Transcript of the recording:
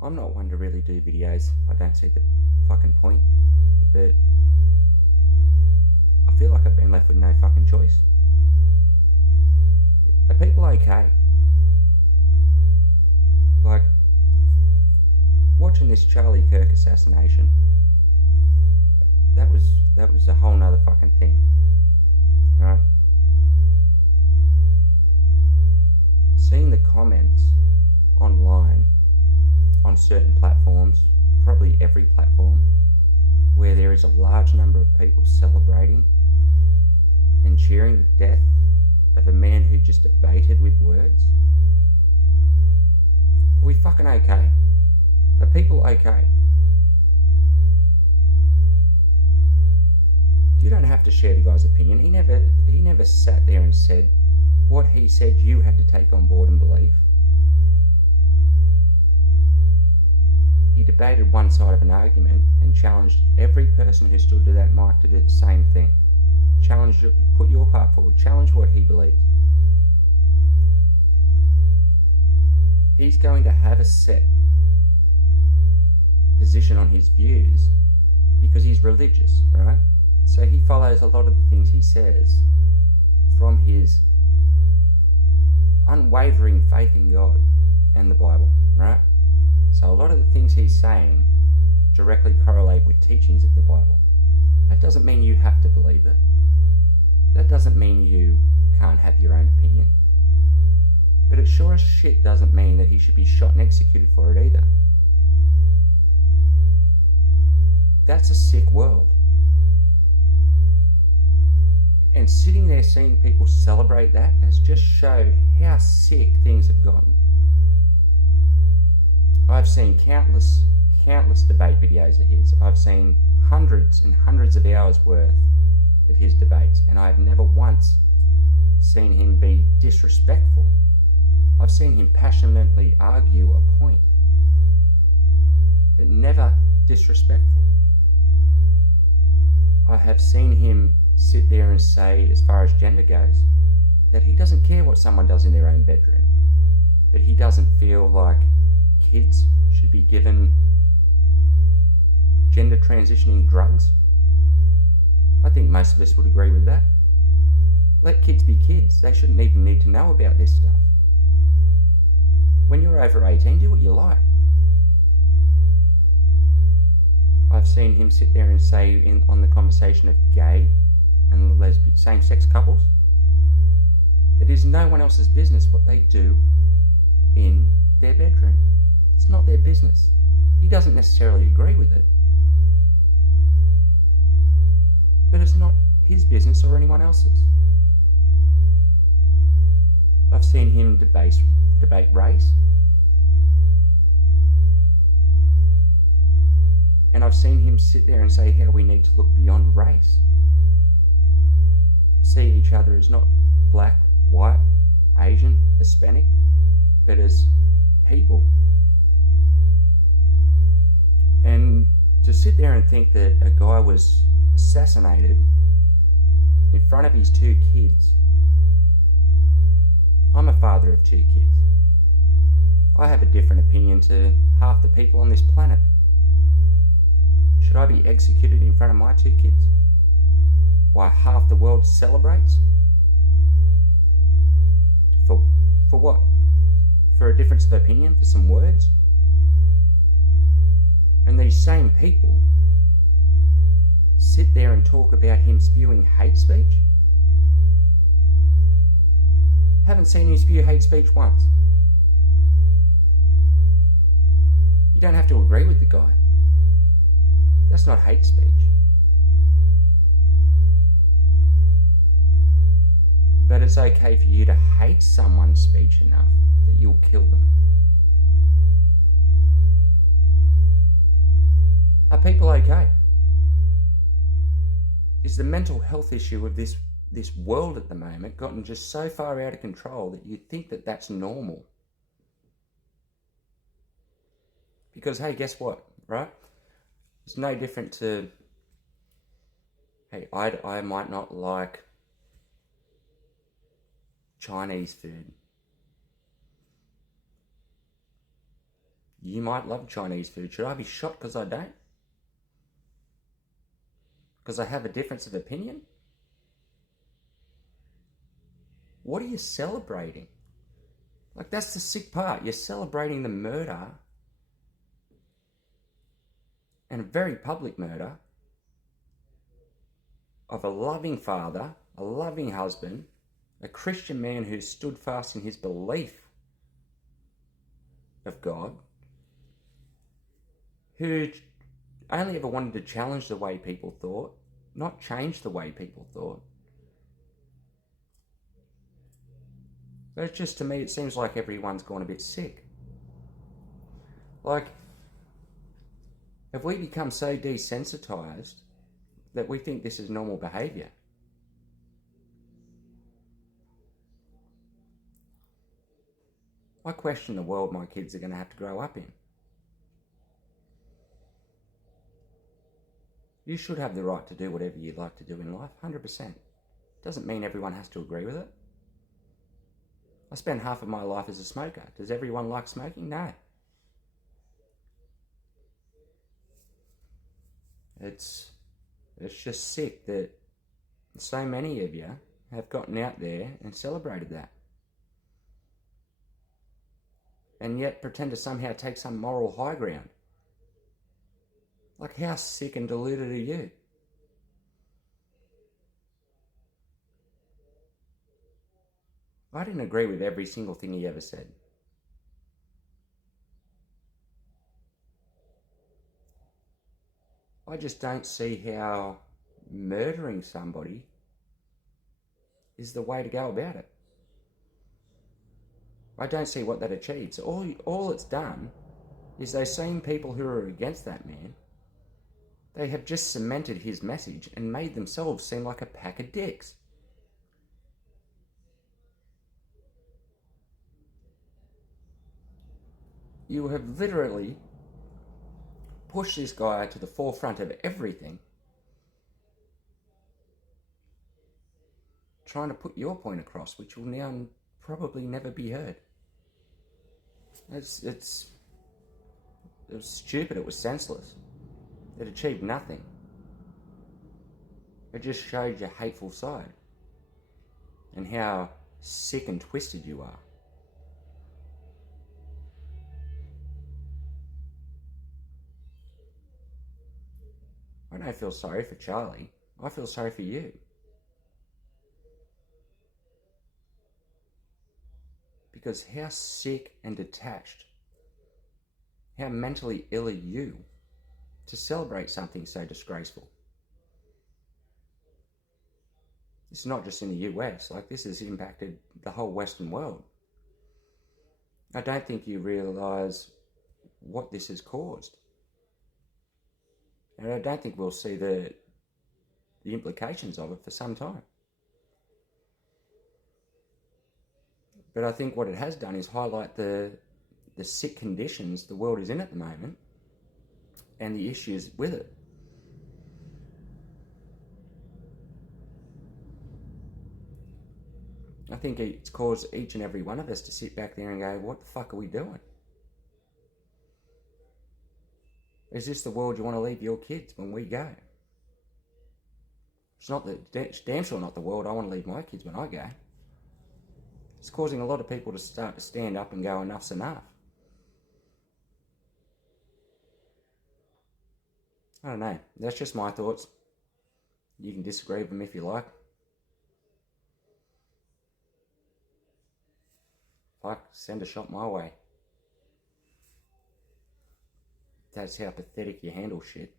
I'm not one to really do videos. I don't see the fucking point. But I feel like I've been left with no fucking choice. Are people okay? Like, watching this Charlie Kirk assassination, that was a whole nother fucking thing. Right? Seeing the comments online on certain platforms, probably every platform, where there is a large number of people celebrating and cheering the death of a man who just debated with words. Are we fucking okay? Are people okay? You don't have to share the guy's opinion. He never sat there and said what he said you had to take on board and believe. He debated one side of an argument and challenged every person who stood to that mic to do the same thing. Challenge, put your part forward. Challenge what he believes. He's going to have a set position on his views because he's religious, right? So he follows a lot of the things he says from his unwavering faith in God and the Bible, right? So a lot of the things he's saying directly correlate with teachings of the Bible. That doesn't mean you have to believe it. That doesn't mean you can't have your own opinion. But it sure as shit doesn't mean that he should be shot and executed for it either. That's a sick world. And sitting there seeing people celebrate that has just showed how sick things have gotten. I've seen countless debate videos of his. I've seen hundreds and hundreds of hours worth of his debates, and I've never once seen him be disrespectful. I've seen him passionately argue a point, but never disrespectful. I have seen him sit there and say, as far as gender goes, that he doesn't care what someone does in their own bedroom, but he doesn't feel like kids should be given gender transitioning drugs. I think most of us would agree with that. Let kids be kids. They shouldn't even need to know about this stuff. When you're over 18, do what you like. I've seen him sit there and say on the conversation of gay and lesbian same-sex couples, it is no one else's business what they do in their bedroom. It's not their business. He doesn't necessarily agree with it, but it's not his business or anyone else's. I've seen him debate race, and I've seen him sit there and say how we need to look beyond race. See each other as not black, white, Asian, Hispanic, but as people. And to sit there and think that a guy was assassinated in front of his two kids. I'm a father of two kids. I have a different opinion to half the people on this planet. Should I be executed in front of my two kids? Why half the world celebrates? For what? For a difference of opinion? For some words? And these same people sit there and talk about him spewing hate speech? Haven't seen him spew hate speech once. You don't have to agree with the guy. That's not hate speech. But it's okay for you to hate someone's speech enough that you'll kill them. Are people okay? Is the mental health issue of this world at the moment gotten just so far out of control that you think that that's normal? Because, hey, guess what, right? It's no different to, hey, I might not like Chinese food. You might love Chinese food. Should I be shot because I don't? Because I have a difference of opinion? What are you celebrating? Like, that's the sick part. You're celebrating the murder, and a very public murder, of a loving father, a loving husband, a Christian man who stood fast in his belief of God, who only ever wanted to challenge the way people thought, not change the way people thought. But it's just, to me, it seems like everyone's gone a bit sick. Like, have we become so desensitized that we think this is normal behavior? I question the world my kids are going to have to grow up in. You should have the right to do whatever you'd like to do in life, 100%. Doesn't mean everyone has to agree with it. I spent half of my life as a smoker. Does everyone like smoking? No. It's just sick that so many of you have gotten out there and celebrated that. And yet pretend to somehow take some moral high ground. Like, how sick and deluded are you? I didn't agree with every single thing he ever said. I just don't see how murdering somebody is the way to go about it. I don't see what that achieves. All it's done is those same people who are against that man, they have just cemented his message and made themselves seem like a pack of dicks. You have literally pushed this guy to the forefront of everything, trying to put your point across, which will now probably never be heard. It was stupid. It was senseless. It achieved nothing. It just showed your hateful side and how sick and twisted you are. I don't feel sorry for Charlie. I feel sorry for you. Because how sick and detached, how mentally ill are you to celebrate something so disgraceful? It's not just in the US, like, this has impacted the whole Western world. I don't think you realise what this has caused. And I don't think we'll see the implications of it for some time. But I think what it has done is highlight the sick conditions the world is in at the moment and the issues with it. I think it's caused each and every one of us to sit back there and go, what the fuck are we doing? Is this the world you want to leave your kids when we go? It's damn sure not the world I want to leave my kids when I go. It's causing a lot of people to start to stand up and go, enough's enough. I don't know. That's just my thoughts. You can disagree with them if you like. Fuck, send a shot my way. That's how pathetic you handle shit.